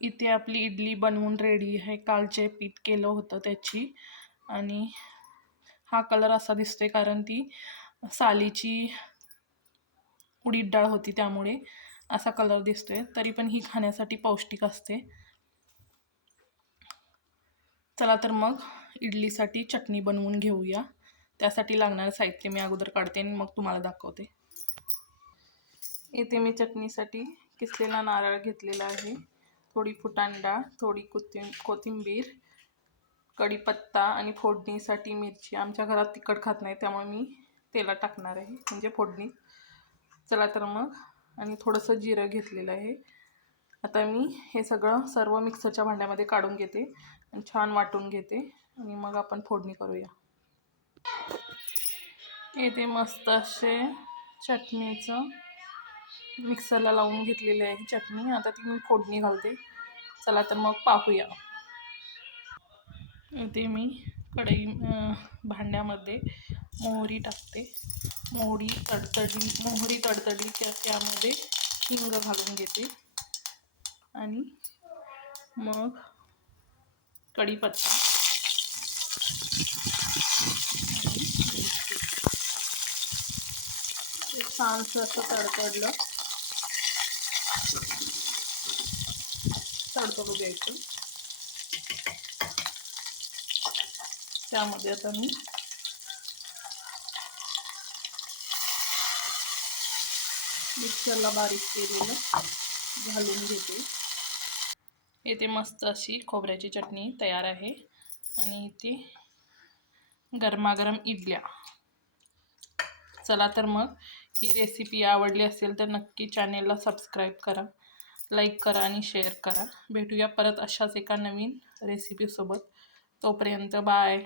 इथे आपली इडली बनवून रेडी आहे कालचे पीठ केलं होतं त्याची. आणि हा कलर असा दिसतोय कारण ती सालीची उडीद डाळ होती त्यामुळे असा कलर दिसतोय. तरी पण ही खाण्यासाठी पौष्टिक असते. चला तर मग इडलीसाठी चटणी बनवून घेऊया. त्यासाठी लागणारं साहित्य मी अगोदर काढते आणि मग तुम्हाला दाखवते. येथे मी चटणीसाठी किसलेला नारळ घेतलेला आहे. थोडी फुटाण डाळ थोडी कोथिं कोथिंबीर कढीपत्ता आणि फोडणीसाठी मिरची. आमच्या घरात तिखट खात नाही त्यामुळे मी तेलात टाकणार आहे म्हणजे फोडणी. चला तर मग आणि थोडंसं जिरं घेतलेलं आहे. आता मी हे सगळं सर्व मिक्सरच्या भांड्यामध्ये काढून घेते आणि छान वाटून घेते. आणि मग आपण फोडणी करूया. येते मस्त असे चटणीचं. मिक्सरला लावून घेतलेली आहे चटणी. आता ती मी फोडणी घालते. चला तर मग पाहूया. ते मी कढई भांड्यामध्ये. मोहरी टाकते. मोहरी तडतडी मोहरी तडतडी त्या त्यामध्ये हिंग घालून घेते. आणि मग कढीपत्ता. छानसं असं तडतडलं. तडतडू द्यायचं त्यामध्ये आता मी मिक्सरला बारीक केलेलं घालून घेते. येथे मस्त अशी खोबऱ्याची चटणी तयार आहे. आणि इथे गरमागरम इडल्या. चला तर मग ही रेसिपी आवडली असेल तर नक्की चॅनेलला सबस्क्राईब करा. लाईक करा आणि शेअर करा. भेटूया परत अशाच एका नवीन रेसिपीसोबत तोपर्यंत बाय